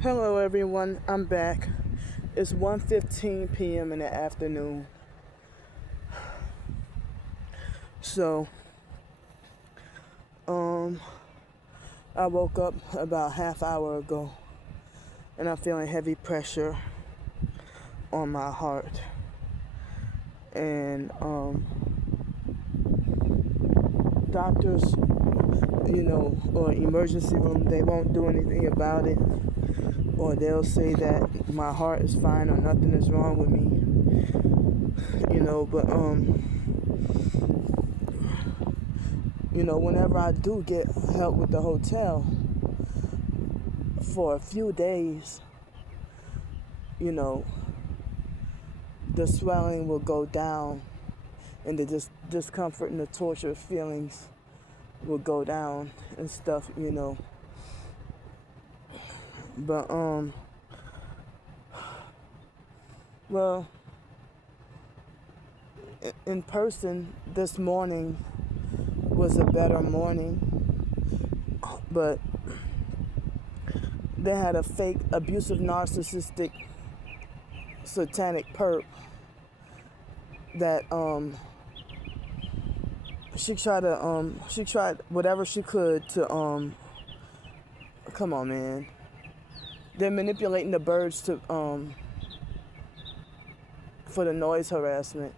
Hello everyone, I'm back. It's 1:15 p.m. in the afternoon. So, I woke up about half hour ago and I'm feeling heavy pressure on my heart. And doctors, or emergency room, they won't do anything about it. Or they'll say that my heart is fine or nothing is wrong with me. But whenever I do get help with the hotel for a few days, the swelling will go down and the discomfort and the torture feelings will go down and stuff. But well, in person this morning was a better morning, but they had a fake abusive narcissistic satanic perp that she tried whatever she could to come on, man. They're manipulating the birds to for the noise harassment.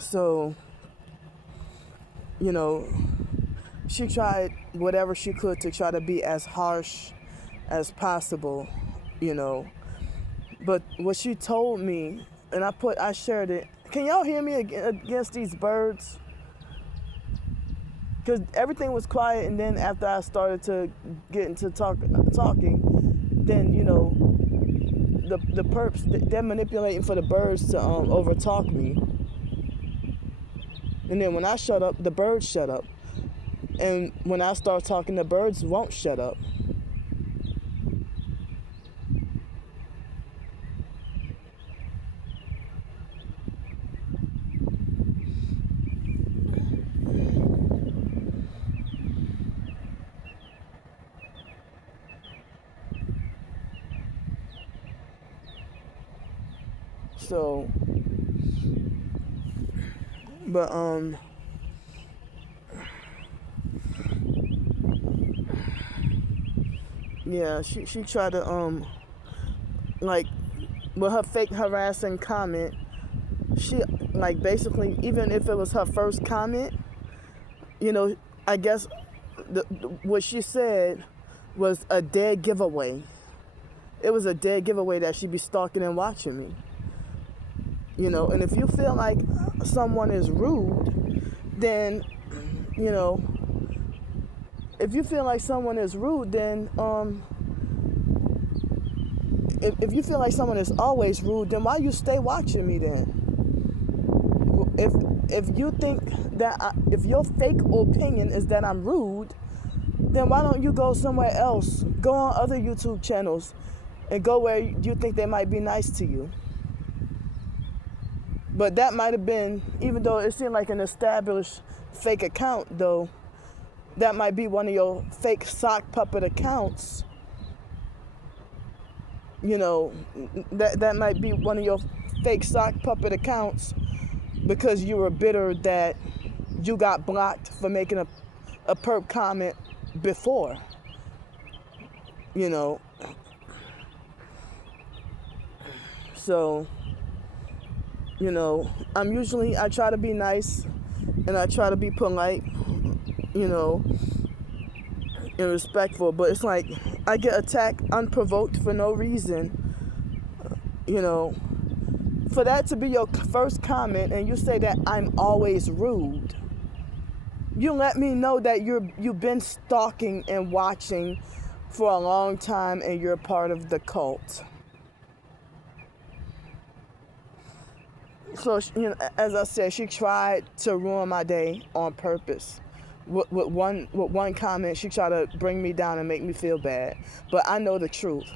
So, she tried whatever she could to try to be as harsh as possible, But what she told me, and I shared it. Can y'all hear me against these birds? Because everything was quiet, and then after I started to get into talking, then the perps, they're manipulating for the birds to overtalk me. And then when I shut up, the birds shut up. And when I start talking, the birds won't shut up. So, but yeah, she tried to like with her fake harassing comment, she basically, even if it was her first comment, I guess what she said was a dead giveaway. It was a dead giveaway that she'd be stalking and watching me. And if you feel like someone is rude, then, if you feel like someone is rude, then, if you feel like someone is always rude, then why you stay watching me then? If you think that, if your fake opinion is that I'm rude, then why don't you go somewhere else? Go on other YouTube channels and go where you think they might be nice to you. But that might have been, even though it seemed like an established fake account, though, that might be one of your fake sock puppet accounts. That might be one of your fake sock puppet accounts because you were bitter that you got blocked for making a perp comment before. So, I try to be nice and I try to be polite, and respectful, but it's like I get attacked unprovoked for no reason. For that to be your first comment and you say that I'm always rude, you let me know that you've been stalking and watching for a long time and you're part of the cult. So, as I said, she tried to ruin my day on purpose. With one comment, she tried to bring me down and make me feel bad. But I know the truth.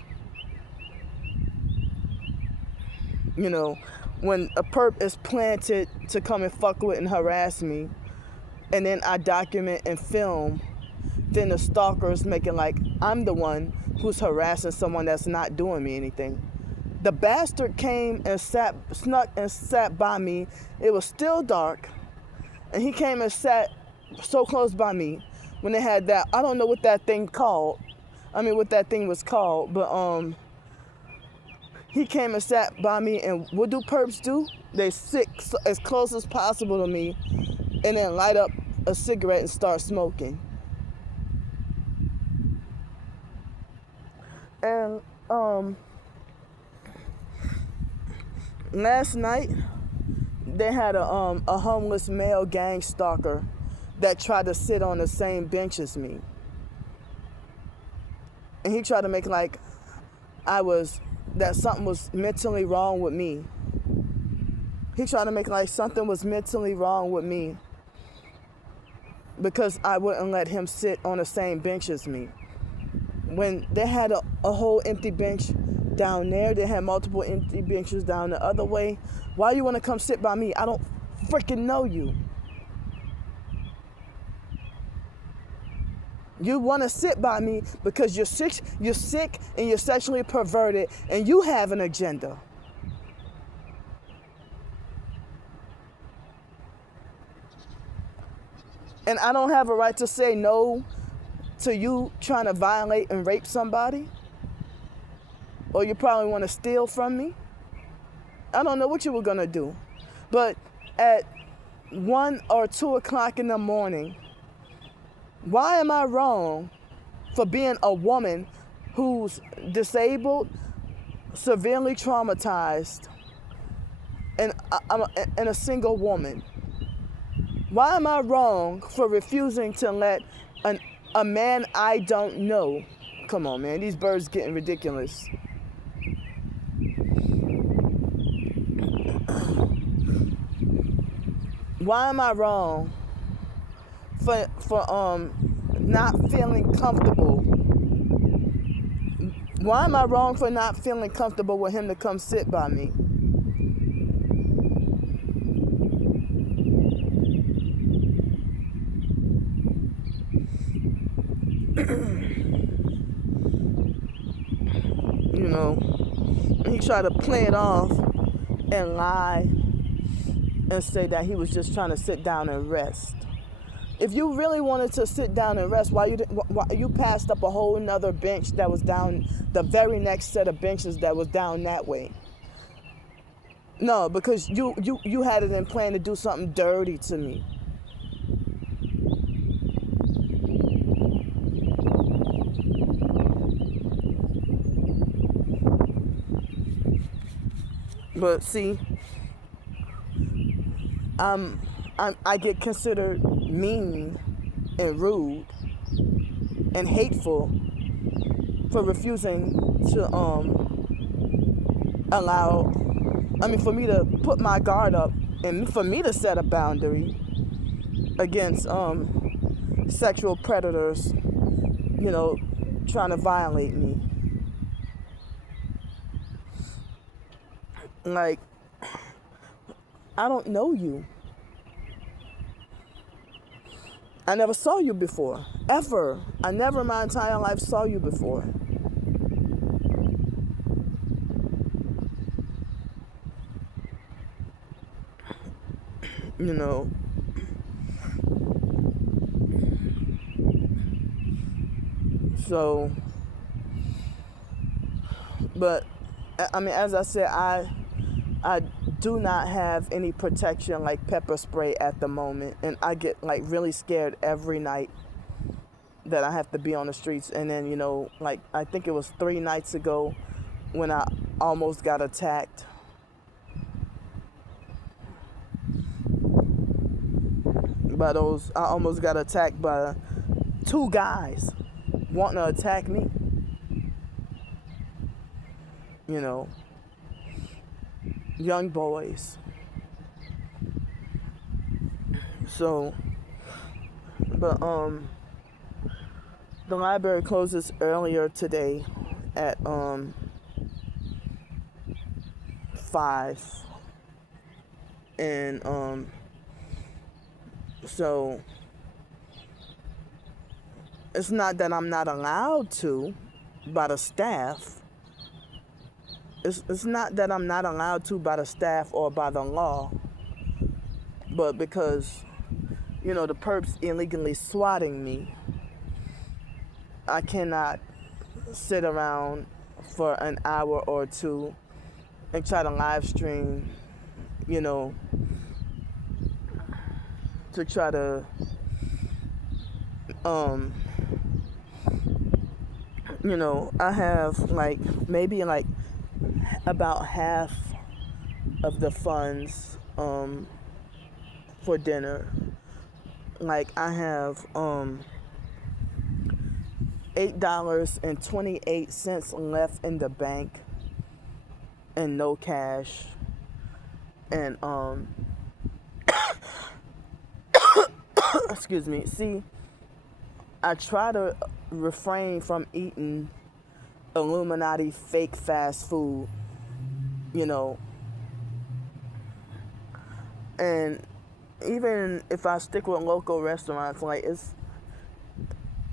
When a perp is planted to come and fuck with and harass me, and then I document and film, then the stalkers make it like I'm the one who's harassing someone that's not doing me anything. The bastard came and snuck and sat by me. It was still dark, and he came and sat so close by me when they had that. I don't know what that thing called. What that thing was called, but he came and sat by me, and what do perps do? They sit as close as possible to me, and then light up a cigarette and start smoking. And last night they had a homeless male gang stalker that tried to sit on the same bench as me, and he tried to make like that something was mentally wrong with me. He tried to make like something was mentally wrong with me because I wouldn't let him sit on the same bench as me. When they had a whole empty bench down there, they had multiple empty benches down the other way. Why you want to come sit by me? I don't freaking know you. You want to sit by me because you're sick and you're sexually perverted and you have an agenda. And I don't have a right to say no to you trying to violate and rape somebody. Or you probably want to steal from me. I don't know what you were going to do. But at 1 or 2 o'clock in the morning, why am I wrong for being a woman who's disabled, severely traumatized, and a single woman? Why am I wrong for refusing to let a man I don't know? Come on, man, these birds getting ridiculous. Why am I wrong for not feeling comfortable? Why am I wrong for not feeling comfortable with him to come sit by me? You know, he tried to play it off and lie and say that he was just trying to sit down and rest. If you really wanted to sit down and rest, why you passed up a whole nother bench that was down the very next set of benches that was down that way? No, because you had it in plan to do something dirty to me. But see, I get considered mean and rude and hateful for refusing to for me to put my guard up and for me to set a boundary against sexual predators, trying to violate me. Like, I don't know you. I never saw you before, ever. I never in my entire life saw you before. So, but, as I said, I do not have any protection like pepper spray at the moment, and I get like really scared every night that I have to be on the streets. And then I think it was 3 nights ago when I almost got attacked. I almost got attacked by 2 guys wanting to attack me. Young boys. So, but the library closes earlier today at 5, and so It's not that I'm not allowed to by the staff. It's not that I'm not allowed to by the staff or by the law, but because, the perps illegally swatting me, I cannot sit around for an hour or two and try to live stream, to try to, I have maybe about half of the funds for dinner. I have $8.28 left in the bank and no cash. And excuse me. See, I try to refrain from eating Illuminati fake fast food, and even if I stick with local restaurants,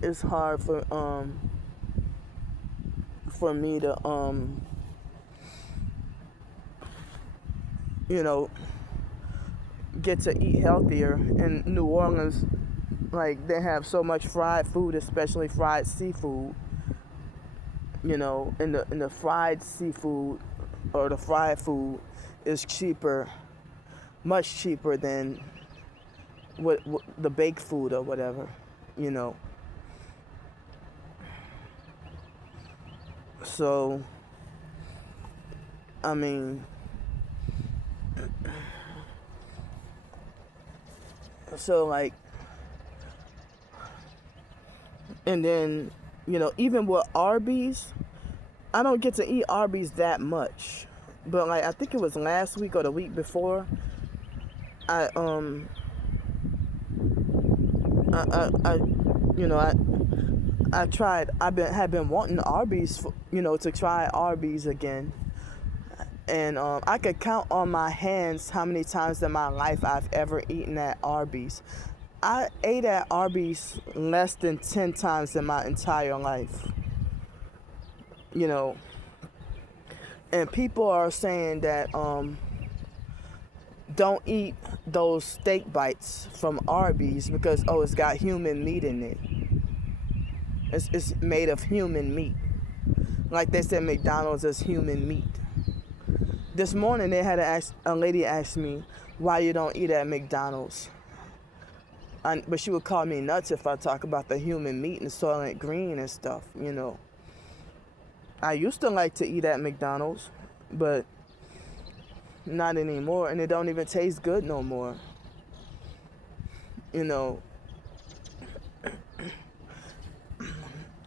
it's hard for me to get to eat healthier. In New Orleans, they have so much fried food, especially fried seafood. And the fried seafood or the fried food is cheaper, much cheaper than what the baked food or whatever. So, I mean, and then, even with Arby's, I don't get to eat Arby's that much. But I think it was last week or the week before, I tried. Had been wanting Arby's, to try Arby's again, and I could count on my hands how many times in my life I've ever eaten at Arby's. I ate at Arby's less than 10 times in my entire life, and people are saying that don't eat those steak bites from Arby's because it's got human meat in it. It's made of human meat. Like they said, McDonald's is human meat. This morning they had a lady ask me why you don't eat at McDonald's. But she would call me nuts if I talk about the human meat and Soylent Green and stuff, I used to like to eat at McDonald's, but not anymore, and it don't even taste good no more.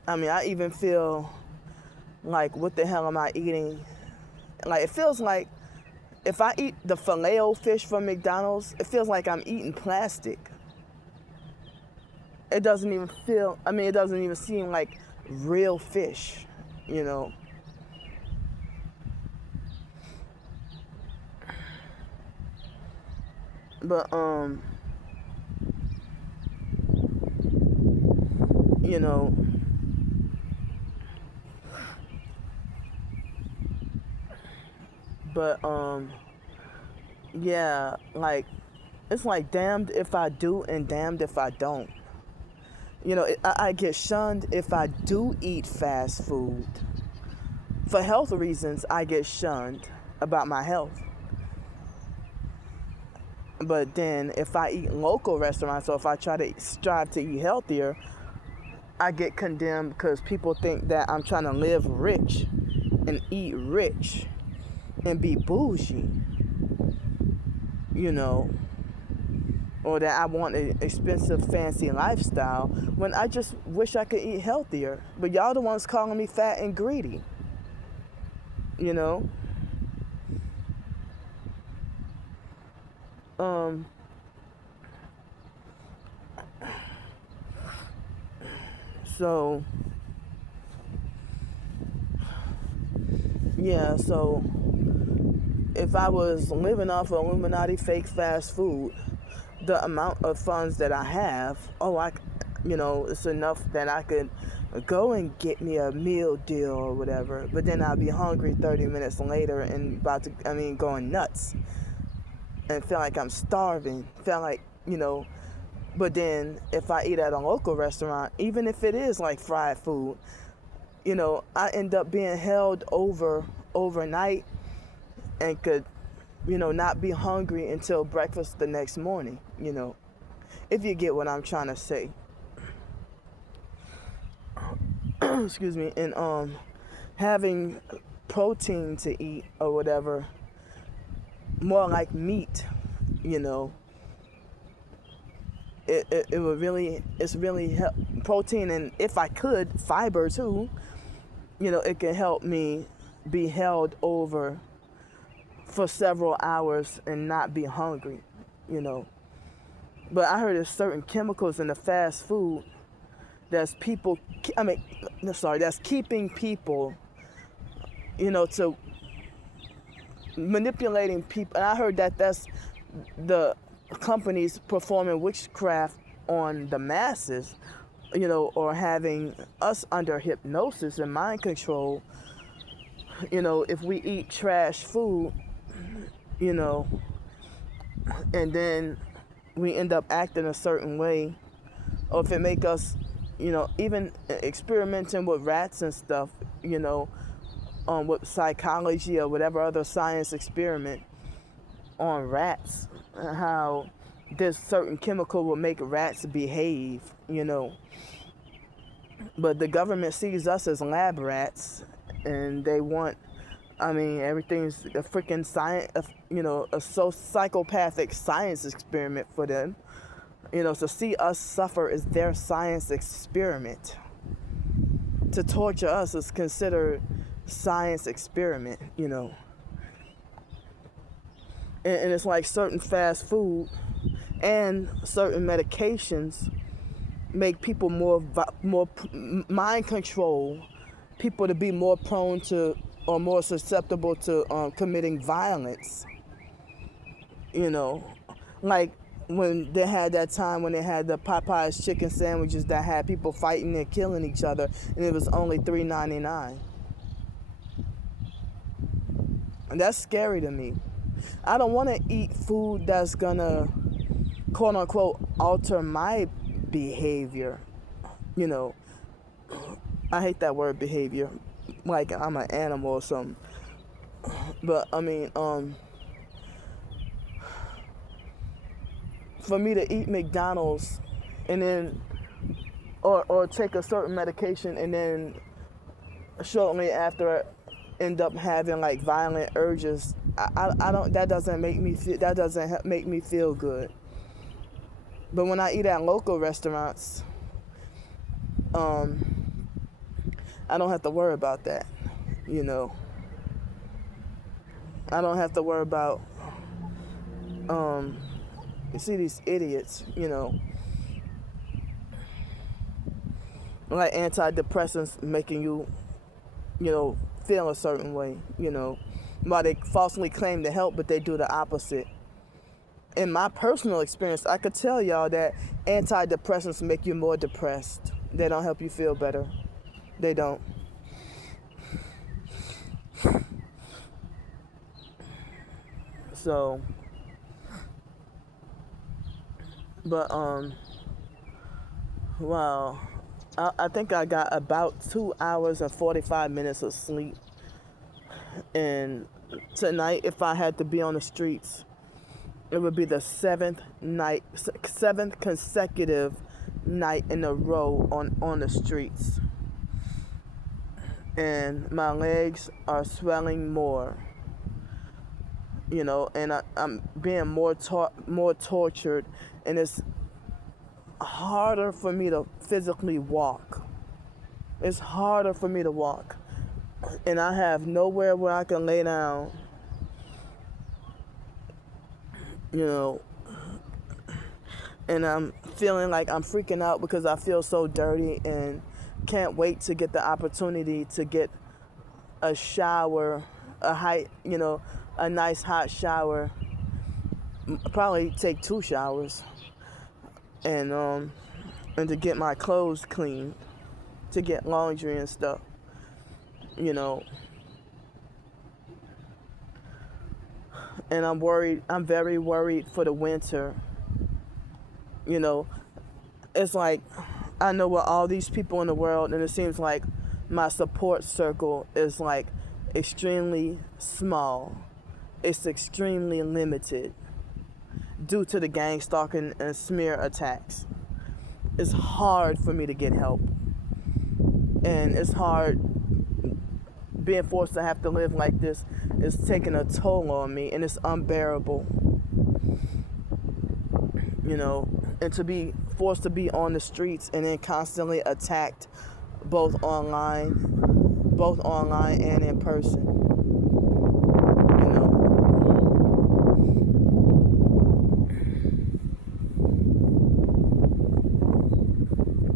I even feel like, what the hell am I eating? It feels like if I eat the Filet-O-Fish from McDonald's, it feels like I'm eating plastic. It doesn't even it doesn't even seem like real fish, But, yeah, it's damned if I do and damned if I don't. I get shunned if I do eat fast food. For health reasons, I get shunned about my health. But then if I eat local restaurants, or if I try to strive to eat healthier, I get condemned because people think that I'm trying to live rich and eat rich and be bougie, or that I want an expensive, fancy lifestyle when I just wish I could eat healthier. But y'all the ones calling me fat and greedy, So, yeah, so if I was living off of Illuminati fake fast food, the amount of funds that I have, It's enough that I could go and get me a meal deal or whatever, but then I'll be hungry 30 minutes later and going nuts and feel like I'm starving, feel like, but then if I eat at a local restaurant, even if it is like fried food, I end up being held over overnight and could, not be hungry until breakfast the next morning, if you get what I'm trying to say. Excuse me. And having protein to eat or whatever, more like meat, it would really, it's really help protein, and if I could, fiber too, it can help me be held over for several hours and not be hungry, But I heard there's certain chemicals in the fast food that's that's keeping people, to manipulating people. And I heard that's the companies performing witchcraft on the masses, or having us under hypnosis and mind control, if we eat trash food, and then we end up acting a certain way, or if it make us, even experimenting with rats and stuff, with psychology or whatever other science experiment on rats, how this certain chemical will make rats behave, But the government sees us as lab rats, and they want, everything's a freaking science, a so psychopathic science experiment for them. To see us suffer is their science experiment. To torture us is considered science experiment, And it's like certain fast food and certain medications make people more mind control, people to be more prone to or more susceptible to committing violence. Like when they had that time when they had the Popeyes chicken sandwiches that had people fighting and killing each other, and it was only $3.99. And that's scary to me. I don't want to eat food that's gonna, quote unquote, alter my behavior. I hate that word behavior, like I'm an animal or something. But for me to eat McDonald's and then, or take a certain medication and then shortly after end up having like violent urges, I don't, that doesn't make me feel good. But when I eat at local restaurants, I don't have to worry about that, I don't have to worry about, you see these idiots, like antidepressants making you, feel a certain way, while they falsely claim to help, but they do the opposite. In my personal experience, I could tell y'all that antidepressants make you more depressed. They don't help you feel better. They don't. So, but, wow. I think I got about 2 hours and 45 minutes of sleep. And tonight, if I had to be on the streets, it would be the seventh consecutive night in a row on the streets. And my legs are swelling more, and I'm being more tortured, and it's harder for me to physically walk. It's harder for me to walk. And I have nowhere where I can lay down, and I'm feeling like I'm freaking out because I feel so dirty and can't wait to get the opportunity to get a shower, a nice hot shower. Probably take 2 showers, and and to get my clothes clean, to get laundry and stuff, you know. And I'm very worried for the winter, you know. It's like I know with all these people in the world, and it seems like my support circle is like extremely small. It's extremely limited due to the gang stalking and smear attacks. It's hard for me to get help. And it's hard being forced to have to live like this is taking a toll on me, and it's unbearable. You know, and to be forced to be on the streets and then constantly attacked both online and in person. You know.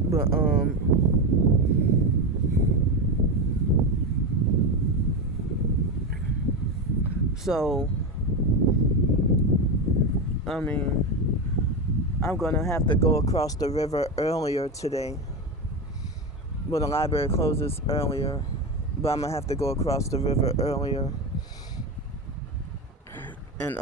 But so I mean, I'm gonna have to go across the river earlier today. Well, the library closes earlier, but I'm gonna have to go across the river earlier. And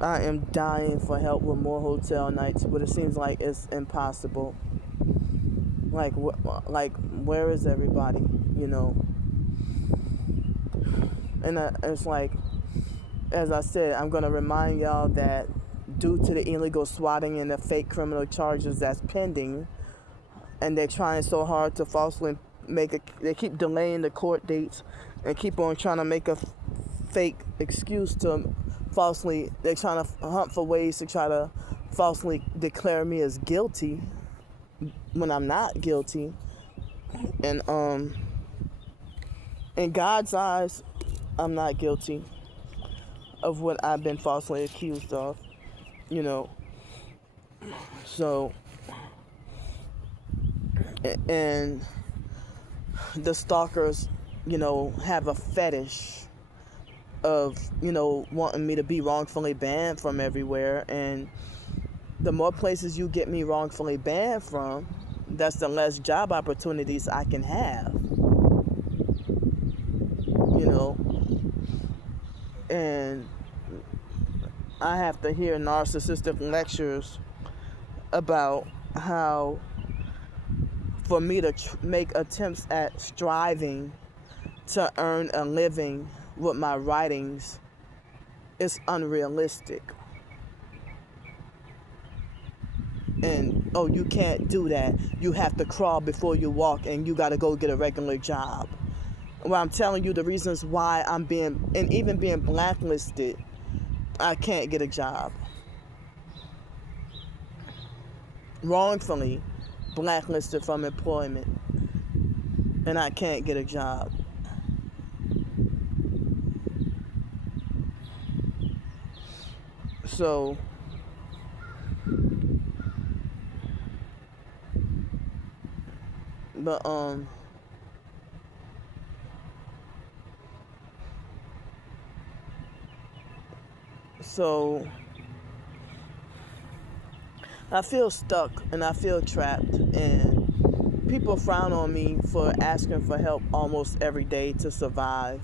I am dying for help with more hotel nights, but it seems like it's impossible. Like where is everybody? You know. And it's like, as I said, I'm gonna remind y'all that due to the illegal swatting and the fake criminal charges that's pending, and they're trying so hard to falsely they keep delaying the court dates and keep on trying to make a fake excuse to falsely, they're trying to hunt for ways to try to falsely declare me as guilty when I'm not guilty. And in God's eyes, I'm not guilty of what I've been falsely accused of, you know. So, and the stalkers, you know, have a fetish of, you know, wanting me to be wrongfully banned from everywhere. And the more places you get me wrongfully banned from, that's the less job opportunities I can have, you know. And I have to hear narcissistic lectures about how for me to make attempts at striving to earn a living with my writings is unrealistic. And, oh, you can't do that. You have to crawl before you walk, and you got to go get a regular job. Well, I'm telling you the reasons why I'm being, and even being blacklisted, I can't get a job. Wrongfully blacklisted from employment, and I can't get a job. So, but so I feel stuck and I feel trapped, and people frown on me for asking for help almost every day to survive.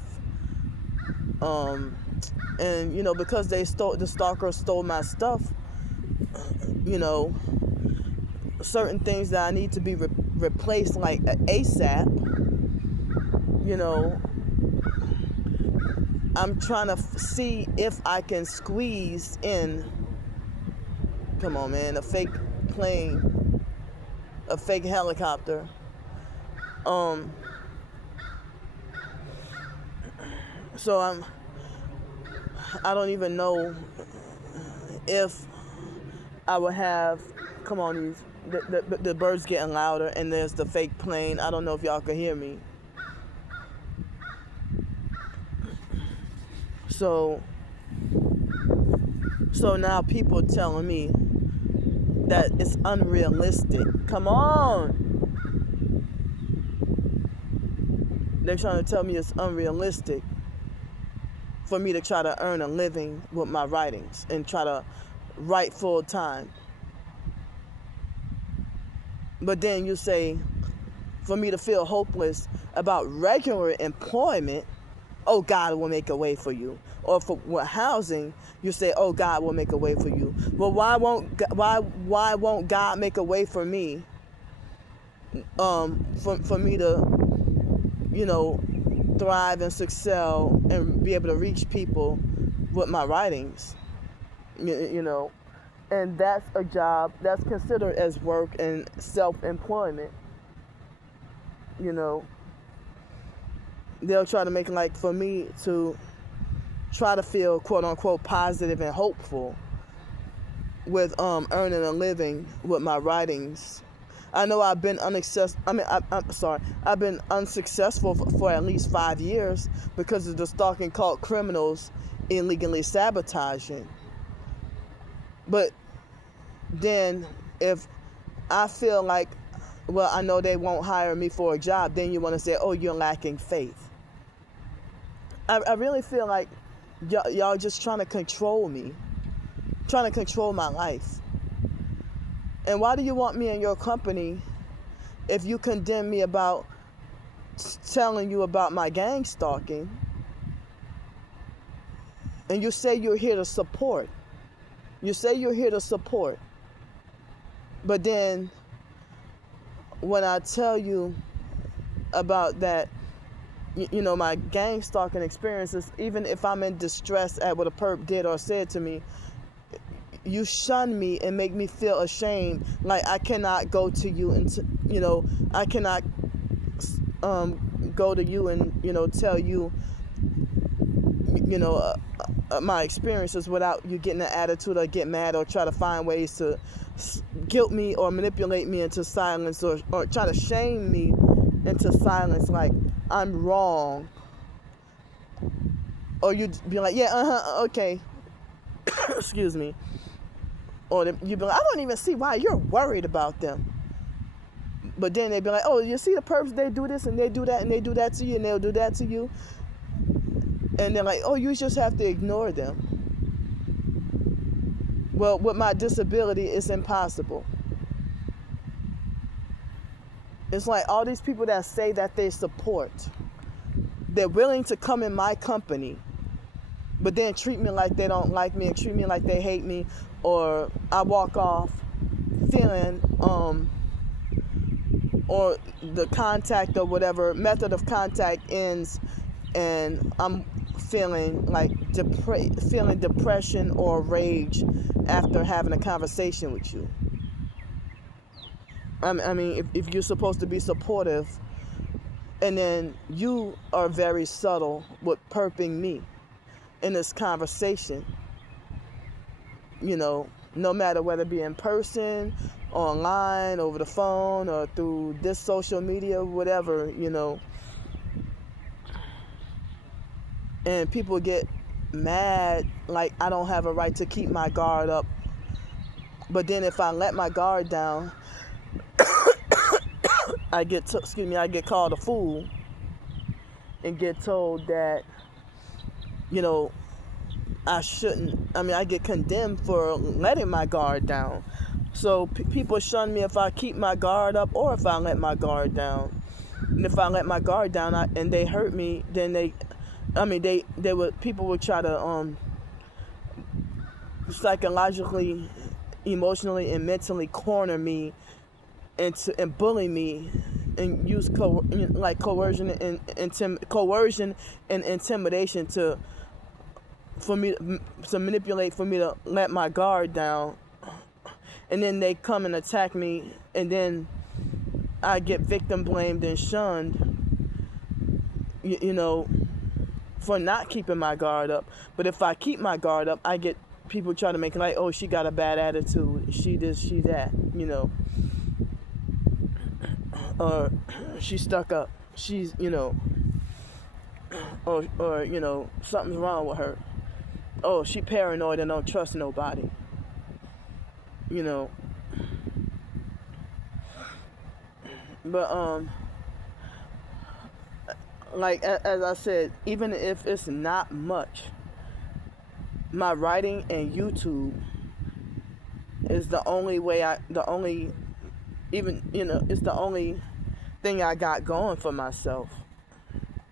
And you know, because the stalkers stole my stuff, you know, certain things that I need to be replaced like ASAP, you know, I'm trying to see if I can squeeze in, come on man, a fake plane, a fake helicopter, so I don't even know if I would have, come on, the birds getting louder, and there's the fake plane. I don't know if y'all can hear me. So now people are telling me that it's unrealistic. Come on. They're trying to tell me it's unrealistic for me to try to earn a living with my writings and try to write full time. But then you say, for me to feel hopeless about regular employment, oh, God will make a way for you. Or for housing, you say, oh, God will make a way for you. Well, why won't God make a way for me? For me to, thrive and excel and be able to reach people with my writings, and that's a job that's considered as work and self-employment. They'll try to make for me to try to feel quote unquote positive and hopeful with earning a living with my writings. I know I've been I've been unsuccessful for at least 5 years because of the stalking cult criminals illegally sabotaging. But then if I feel like, well, I know they won't hire me for a job, then you want to say, oh, you're lacking faith. I really feel like y'all just trying to control me, trying to control my life. And why do you want me in your company if you condemn me about telling you about my gang stalking? And you say you're here to support. You say you're here to support. But then when I tell you about that, my gang stalking experiences, even if I'm in distress at what a perp did or said to me, you shun me and make me feel ashamed. Like I cannot go to you and, I cannot go to you and, tell you, my experiences without you getting an attitude or get mad or try to find ways to guilt me or manipulate me into silence or try to shame me into silence like I'm wrong. Or you'd be like, yeah, okay. Excuse me. Or you'd be like, I don't even see why you're worried about them. But then they'd be like, oh, you see the perps, they do this and they do that and they do that to you and they'll do that to you. And they're like, oh, you just have to ignore them. Well, with my disability, it's impossible. It's like all these people that say that they support, they're willing to come in my company, but then treat me like they don't like me and treat me like they hate me, or I walk off feeling, or the contact or whatever method of contact ends and I'm feeling like feeling depression or rage after having a conversation with you. I mean, if you're supposed to be supportive, and then you are very subtle with perping me in this conversation, no matter whether it be in person, online, over the phone, or through this social media, whatever, and people get mad like I don't have a right to keep my guard up. But then if I let my guard down, I get called a fool and get told that, I shouldn't. I get condemned for letting my guard down. So people shun me if I keep my guard up or if I let my guard down. And if I let my guard down and they hurt me, then people would try to psychologically, emotionally, and mentally corner me and bully me and use coercion and intimidation to manipulate for me to let my guard down, and then they come and attack me, and then I get victim blamed and shunned, for not keeping my guard up. But if I keep my guard up, I get people trying to make it like, oh, she got a bad attitude, she this, she that, or she's stuck up, she's, or something's wrong with her. Oh, she paranoid and don't trust nobody. But as I said, even if it's not much, my writing and YouTube is the only even, it's the only thing I got going for myself.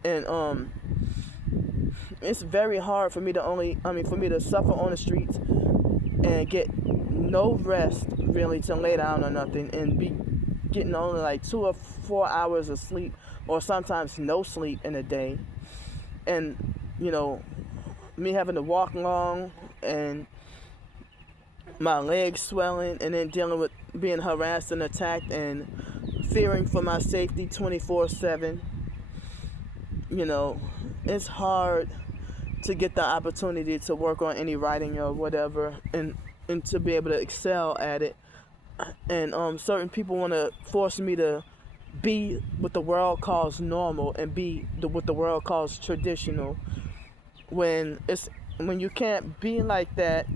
And it's very hard for me to suffer on the streets and get no rest really to lay down or nothing, and be getting only like 2 or 4 hours of sleep, or sometimes no sleep in a day. And me having to walk long, and my legs swelling, and then dealing with being harassed and attacked, and fearing for my safety 24/7. It's hard to get the opportunity to work on any writing or whatever, and to be able to excel at it. And certain people want to force me to be what the world calls normal and be what the world calls traditional, when you can't be like that,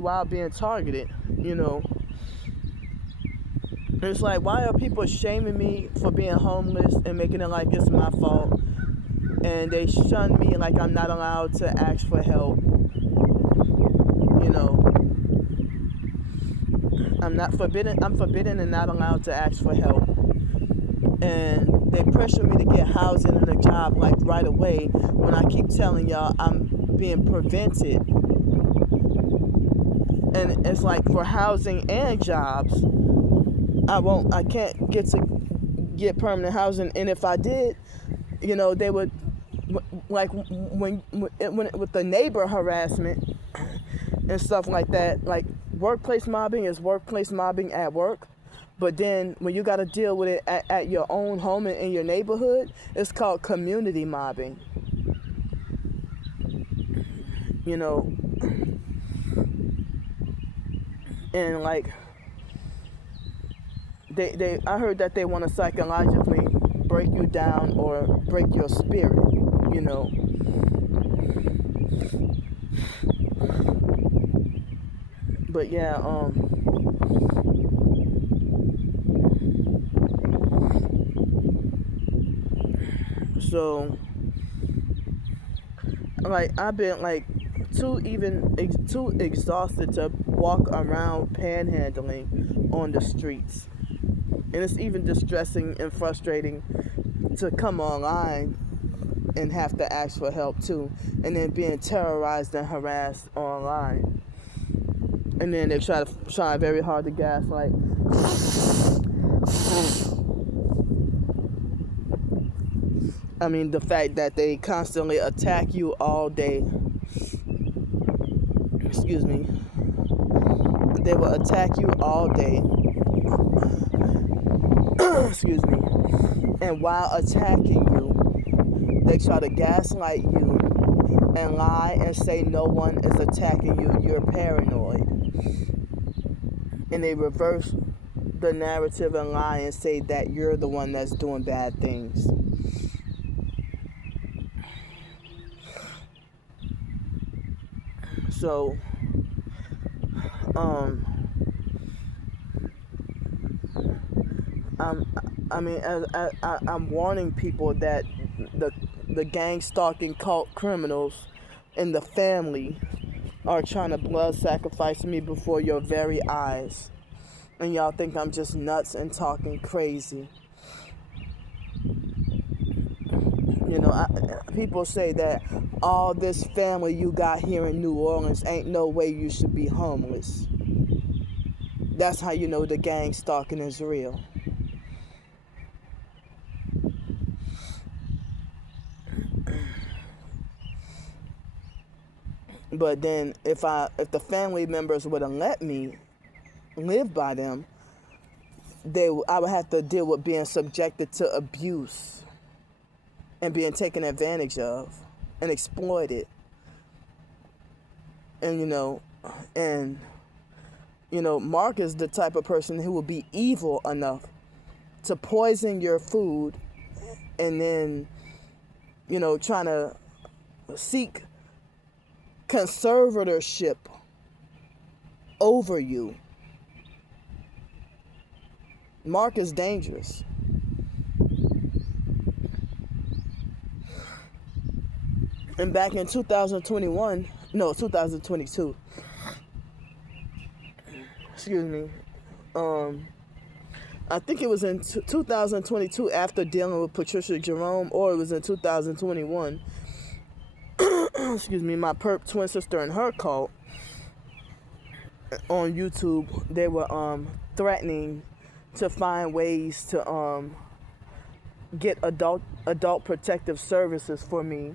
while being targeted. It's like, why are people shaming me for being homeless and making it like it's my fault, and they shun me like I'm not allowed to ask for help? I'm forbidden and not allowed to ask for help. And they pressure me to get housing and a job like right away, when I keep telling y'all I'm being prevented. And it's like, for housing and jobs, I can't get permanent housing. And if I did, they would, like, when with the neighbor harassment and stuff like that, like, workplace mobbing is workplace mobbing at work, but then when you got to deal with it at your own home and in your neighborhood, it's called community mobbing. And like, I heard that they want to psychologically break you down or break your spirit. But yeah, so, like, I've been like too exhausted to walk around panhandling on the streets, and it's even distressing and frustrating to come online and have to ask for help too, and then being terrorized and harassed online. And then they try very hard to gaslight. The fact that they constantly attack you all day. They will attack you all day. And while attacking you, they try to gaslight you and lie and say no one is attacking you, you're paranoid. And they reverse the narrative and lie and say that you're the one that's doing bad things. So, I'm warning people that the gang stalking cult criminals in the family are trying to blood sacrifice me before your very eyes, and y'all think I'm just nuts and talking crazy. People say that all this family you got here in New Orleans, ain't no way you should be homeless. That's how you know the gang stalking is real. But then if the family members would have let me live by them, I would have to deal with being subjected to abuse and being taken advantage of and exploited. And Mark is the type of person who will be evil enough to poison your food, and then trying to seek conservatorship over you. Mark is dangerous. And back in 2022, Um, I think it was in 2022 after dealing with Patricia Jerome, or it was in 2021. Excuse me, my perp twin sister and her cult on YouTube. They were threatening to find ways to get adult protective services for me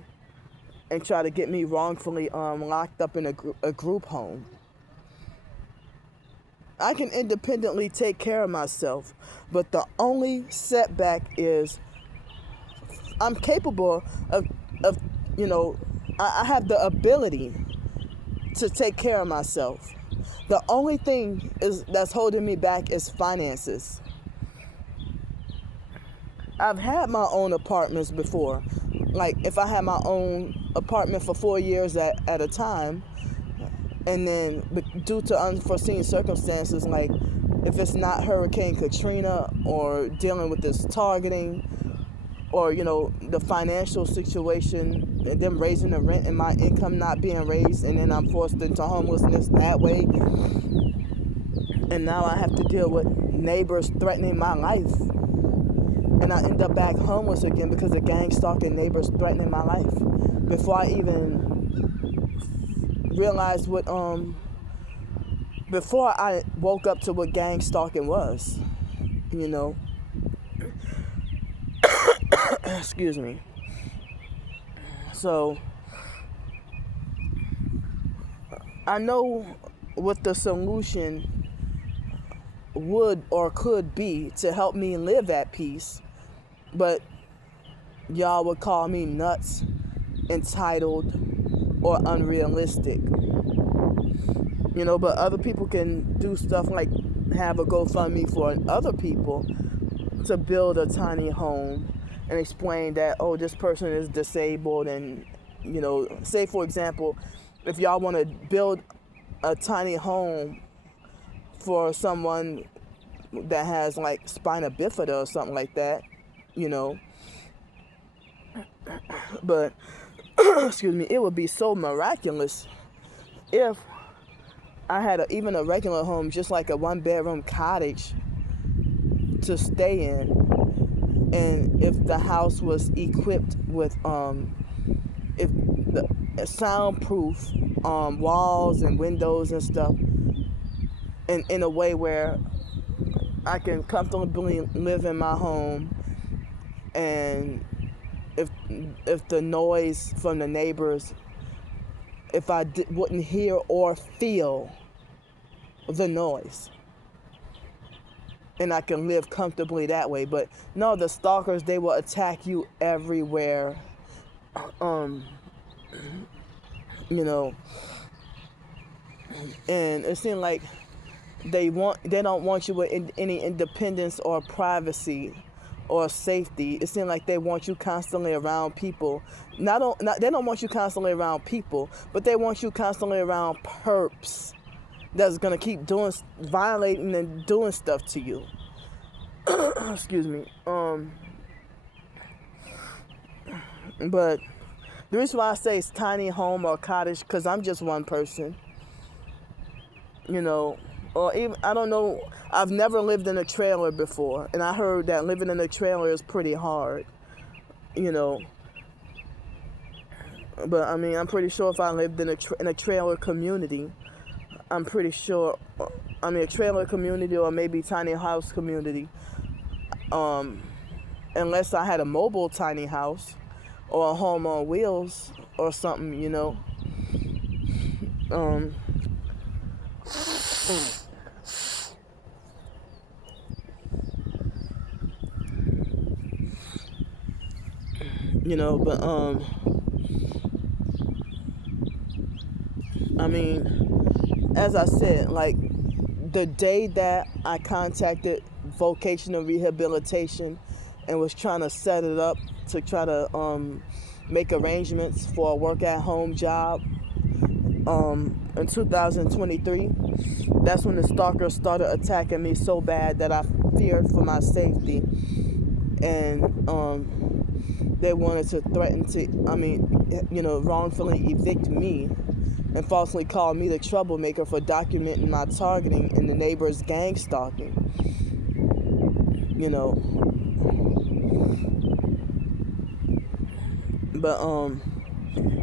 and try to get me wrongfully locked up in a group home. I can independently take care of myself, but the only setback is I'm capable of I have the ability to take care of myself. The only thing that's holding me back is finances. I've had my own apartments before. Like if I had my own apartment for 4 years at a time, and then due to unforeseen circumstances, like if it's not Hurricane Katrina or dealing with this targeting, or the financial situation and them raising the rent and my income not being raised, and then I'm forced into homelessness that way, and now I have to deal with neighbors threatening my life, and I end up back homeless again because of gang stalking neighbors threatening my life before I even realized before I woke up to what gang stalking was. Excuse me. So I know what the solution would or could be to help me live at peace, but y'all would call me nuts, entitled, or unrealistic. But other people can do stuff like have a GoFundMe for other people to build a tiny home and explain that, oh, this person is disabled, and say for example, if y'all want to build a tiny home for someone that has like spina bifida or something like that, but excuse me, it would be so miraculous if I had even a regular home, just like a 1-bedroom cottage to stay in, and if the house was equipped with if the soundproof walls and windows and stuff, and in a way where I can comfortably live in my home, and if the noise from the neighbors, if I wouldn't hear or feel the noise, and I can live comfortably that way. But no, the stalkers, they will attack you everywhere. And it seems like they don't want you with any independence or privacy or safety. It seems like they want you constantly around people. They don't want you constantly around people, but they want you constantly around perps that's gonna keep violating and doing stuff to you. Excuse me. But the reason why I say it's tiny home or cottage, because I'm just one person. Or even, I don't know, I've never lived in a trailer before, and I heard that living in a trailer is pretty hard, But I mean, I'm pretty sure if I lived in a trailer community, I'm pretty sure, a trailer community or maybe tiny house community, unless I had a mobile tiny house or a home on wheels or something, but as I said, like the day that I contacted vocational rehabilitation and was trying to set it up to try to make arrangements for a work at home job in 2023, that's when the stalkers started attacking me so bad that I feared for my safety, and they wanted to threaten to wrongfully evict me and falsely called me the troublemaker for documenting my targeting and the neighbor's gang stalking. You know, but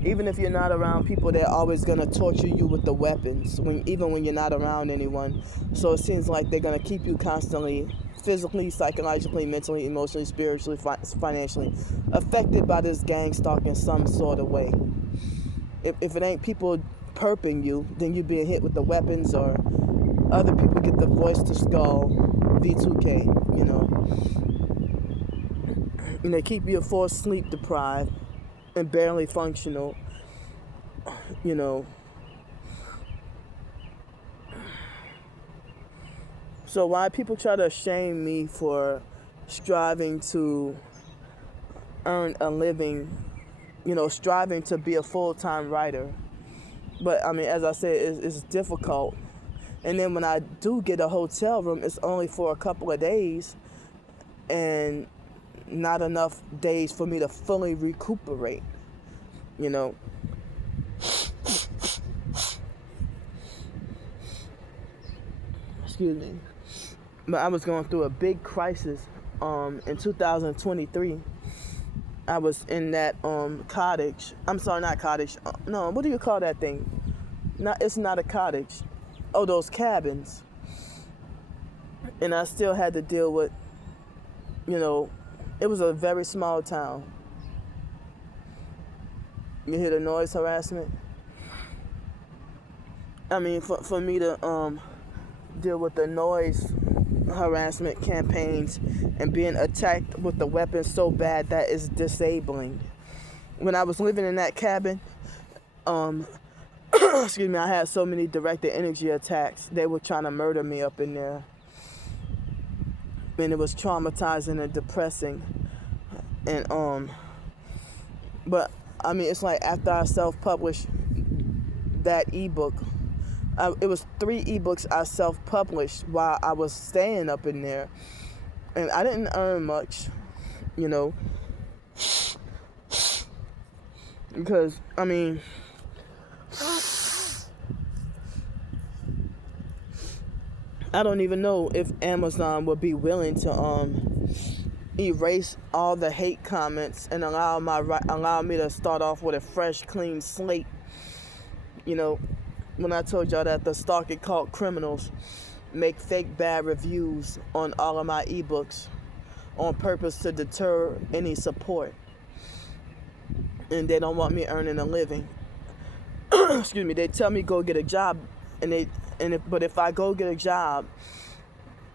even if you're not around people, they're always gonna torture you with the weapons, even when you're not around anyone. So it seems like they're gonna keep you constantly, physically, psychologically, mentally, emotionally, spiritually, financially, affected by this gang stalk in some sort of way. If it ain't people perping you, then you're being hit with the weapons, or other people get the voice to skull V2K, you know. And they keep you forced sleep deprived and barely functional, you know. So why people try to shame me for striving to earn a living, you know, striving to be a full-time writer. But, I mean, as I said, it's difficult. And then when I do get a hotel room, it's only for a couple of days and not enough days for me to fully recuperate, you know. Excuse me. But I was going through a big crisis in 2023. I was in that cottage. I'm sorry, not cottage. No, what do you call that thing? It's not a cottage. Oh, those cabins. And I still had to deal with, you know, it was a very small town. You hear the noise harassment? I mean, for me to deal with the noise harassment campaigns and being attacked with the weapon so bad that is disabling. When I was living in that cabin, excuse me, I had so many directed energy attacks. They were trying to murder me up in there. And it was traumatizing and depressing. And but I mean, it's like after I self-published that ebook, it was 3 ebooks I self-published while I was staying up in there, and I didn't earn much, you know, because I mean, I don't even know if Amazon would be willing to erase all the hate comments and allow me to start off with a fresh, clean slate. You know, when I told y'all that the stalking cult criminals make fake bad reviews on all of my ebooks on purpose to deter any support, and they don't want me earning a living. Excuse me. They tell me go get a job, but if I go get a job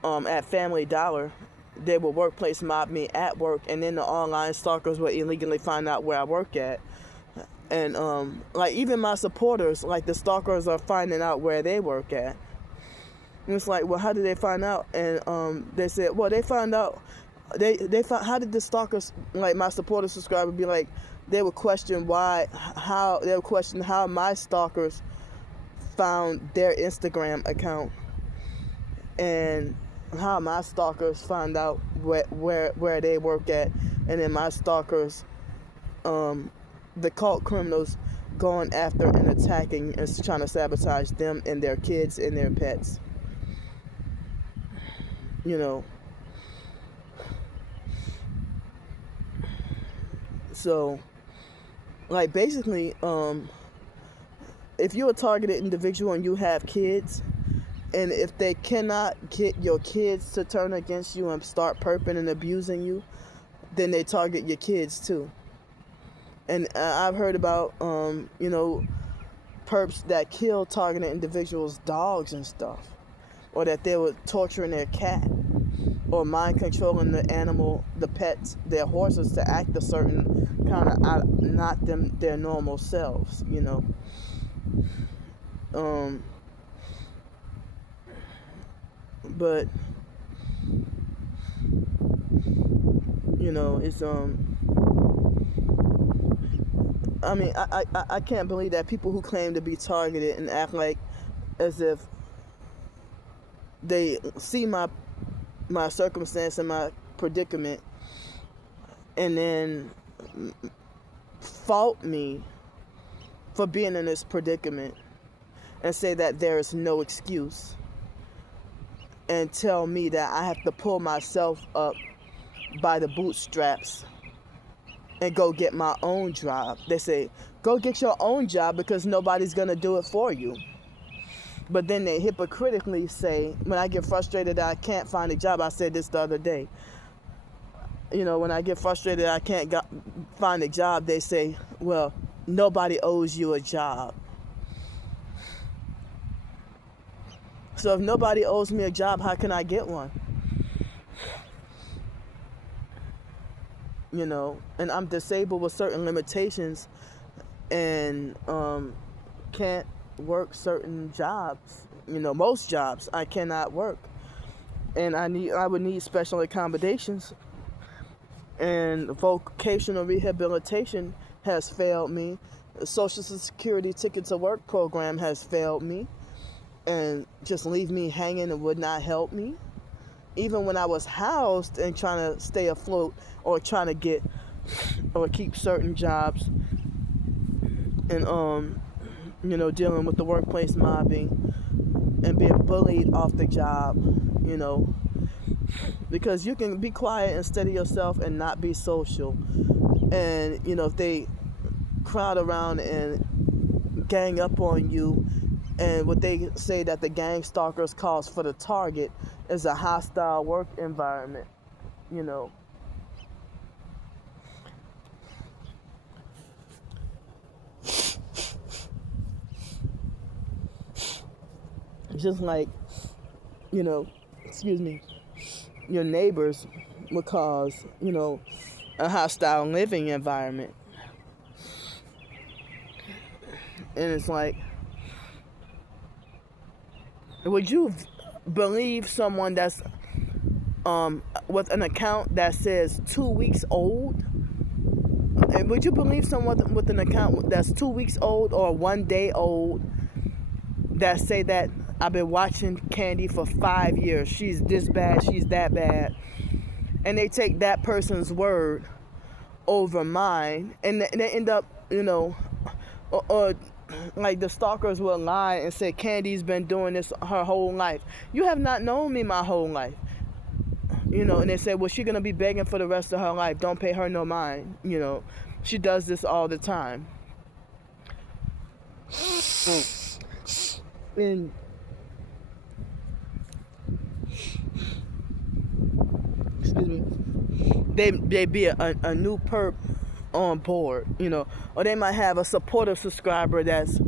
at Family Dollar, they will workplace mob me at work, and then the online stalkers will illegally find out where I work at. And like even my supporters, like the stalkers are finding out where they work at. And it's like, well, how did they find out? And they said, well, they found out. They found, how did the stalkers, like my supporter subscriber, be like, they would question how my stalkers found their Instagram account, and how my stalkers find out where they work at, and then my stalkers, the cult criminals, going after and attacking and trying to sabotage them and their kids and their pets. You know. So, like basically, if you're a targeted individual and you have kids, and if they cannot get your kids to turn against you and start perping and abusing you, then they target your kids too. And I've heard about, you know, perps that kill targeted individuals' dogs and stuff, or that they were torturing their cat, or mind controlling the animal, the pets, their horses, to act a certain kind of not their normal selves, you know. But you know, it's I mean, I can't believe that people who claim to be targeted and act like as if they see my circumstance and my predicament, and then fault me for being in this predicament. and say that there is no excuse, and tell me that I have to pull myself up by the bootstraps and go get my own job. They say, go get your own job because nobody's going to do it for you. But then they hypocritically say, when I get frustrated that I can't find a job, I said this the other day, when I get frustrated I can't find a job, they say, well, nobody owes you a job. So if nobody owes me a job, how can I get one? And I'm disabled with certain limitations and can't work certain jobs. Most jobs I cannot work, and I would need special accommodations. And vocational rehabilitation has failed me. The Social Security Ticket to Work program has failed me, and just leave me hanging and would not help me. Even when I was housed and trying to stay afloat or trying to get or keep certain jobs, and dealing with the workplace mobbing and being bullied off the job, because you can be quiet and steady yourself and not be social. And if they crowd around and gang up on you, and what they say that the gang stalkers cause for the target is a hostile work environment. Just like, your neighbors would cause, a hostile living environment. And it's like, would you believe someone that's with an account that says 2 weeks old? And would you believe someone with an account that's 2 weeks old or 1 day old that say that I've been watching Candy for 5 years, she's this bad, she's that bad, and they take that person's word over mine, and they end up, or like the stalkers will lie and say Candy's been doing this her whole life. You have not known me my whole life. And they say, well, she's going to be begging for the rest of her life. Don't pay her no mind. She does this all the time. And excuse me, they be a new perp on board, or they might have a supportive subscriber that's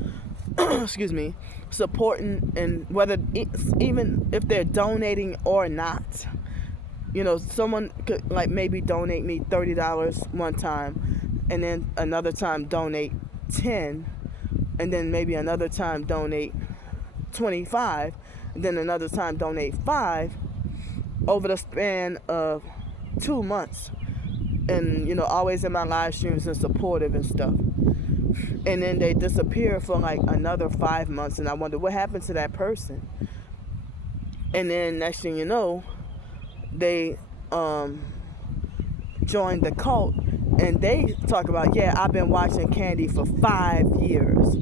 excuse me, supporting, and whether it's, even if they're donating or not, someone could like maybe donate me $30 one time, and then another time donate 10, and then maybe another time donate 25, and then another time donate 5 over the span of 2 months. And always in my live streams and supportive and stuff. And then they disappear for like another 5 months, and I wonder what happened to that person. And then next thing you know, they join the cult, and they talk about, yeah, I've been watching Candy for 5 years.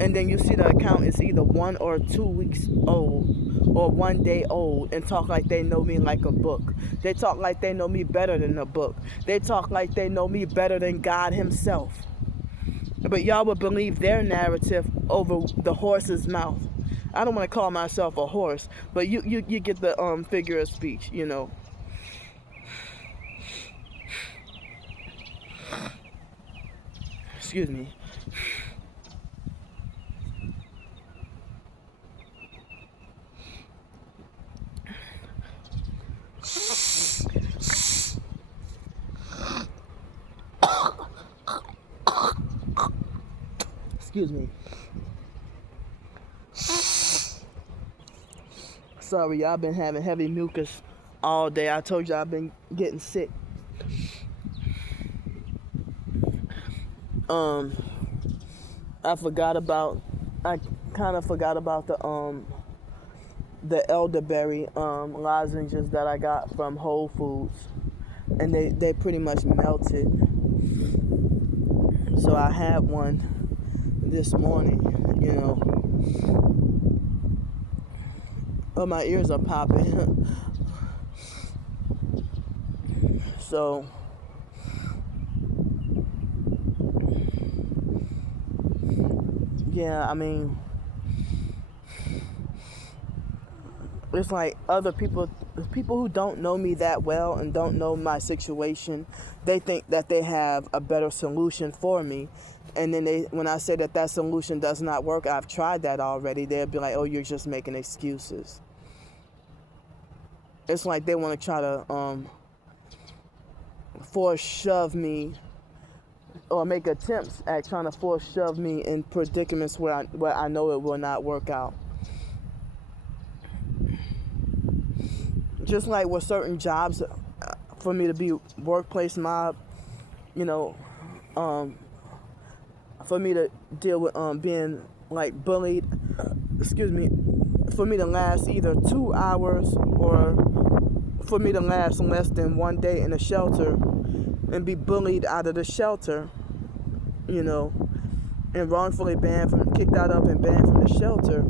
And then you see the account is either 1 or 2 weeks old or 1 day old, and talk like they know me like a book. They talk like they know me better than a book. They talk like they know me better than God himself. But y'all would believe their narrative over the horse's mouth. I don't want to call myself a horse, but you get the figure of speech, Excuse me. Excuse me. Sorry, y'all been having heavy mucus all day. I told you I've been getting sick. I kind of forgot about the elderberry lozenges that I got from Whole Foods, and they pretty much melted. So I had one this morning, oh, my ears are popping. So, yeah, I mean, it's like other people who don't know me that well and don't know my situation, they think that they have a better solution for me. And then when I say that solution does not work, I've tried that already, they'll be like, oh, you're just making excuses. It's like they want to try to force shove me, or make attempts at trying to force shove me in predicaments where I know it will not work out. Just like with certain jobs, for me to be workplace mob, for me to deal with being like bullied, for me to last either 2 hours or for me to last less than 1 day in a shelter and be bullied out of the shelter, and wrongfully kicked out of and banned from the shelter,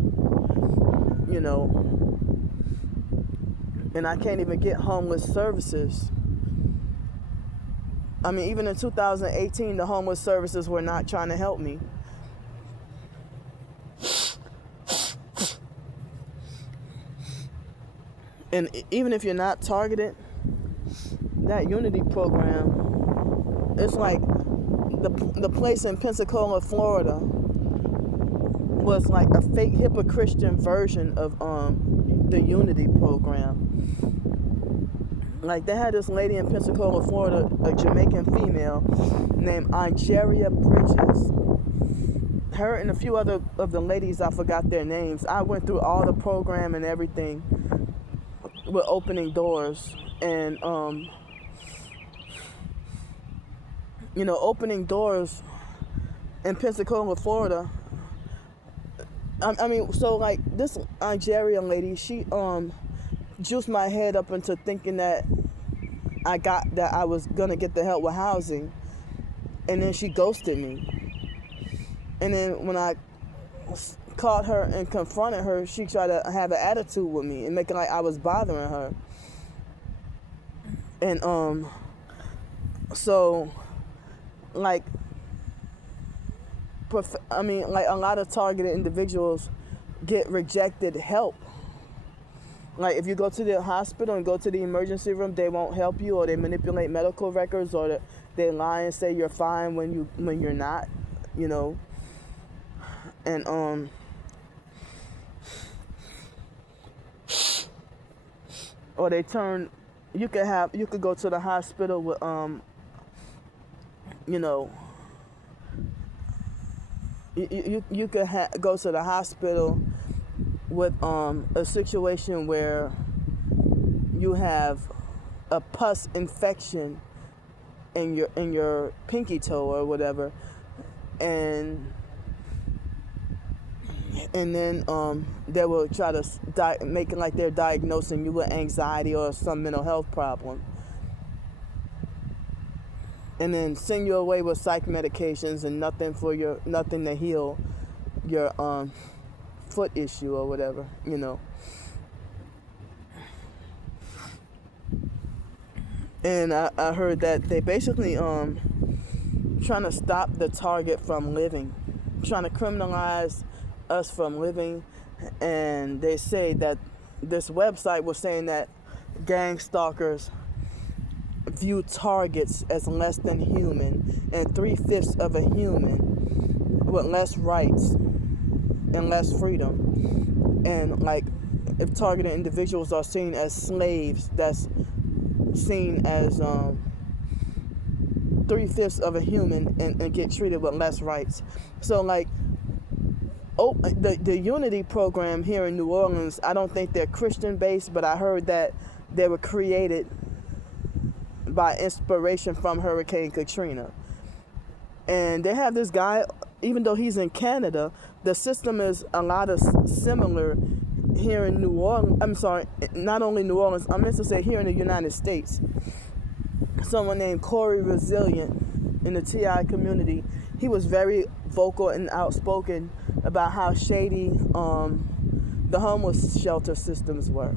and I can't even get homeless services. I mean, even in 2018, the homeless services were not trying to help me. And even if you're not targeted, that Unity program, it's like the place in Pensacola, Florida, was like a fake Christian version of the Unity program. Like, they had this lady in Pensacola, Florida, a Jamaican female named Angeria Bridges. Her and a few other of the ladies, I forgot their names. I went through all the program and everything with Opening Doors. And, Opening Doors in Pensacola, Florida. I mean, so like this Angeria lady, she juiced my head up into thinking that I was gonna get the help with housing, and then she ghosted me. And then when I caught her and confronted her, she tried to have an attitude with me and make it like I was bothering her. And so like a lot of targeted individuals get rejected help. Like, if you go to the hospital and go to the emergency room, they won't help you, or they manipulate medical records, or they lie and say you're fine when you're not, And or they turn. You could go to the hospital with you could go to the hospital with a situation where you have a pus infection in your pinky toe or whatever, and then they will try to make it like they're diagnosing you with anxiety or some mental health problem, and then send you away with psych medications and nothing to heal your foot issue or whatever, And I heard that they basically trying to stop the target from living, trying to criminalize us from living. And they say that this website was saying that gang stalkers view targets as less than human and 3/5 of a human with less rights and less freedom. And like, if targeted individuals are seen as slaves, that's seen as 3/5 of a human and get treated with less rights. So like, the Unity program here in New Orleans, I don't think they're Christian based, but I heard that they were created by inspiration from Hurricane Katrina. And they have this guy, even though he's in Canada, the system is a lot of similar here in New Orleans. I'm sorry, not only New Orleans, I meant to say here in the United States. Someone named Corey Resilient in the TI community, he was very vocal and outspoken about how shady the homeless shelter systems were,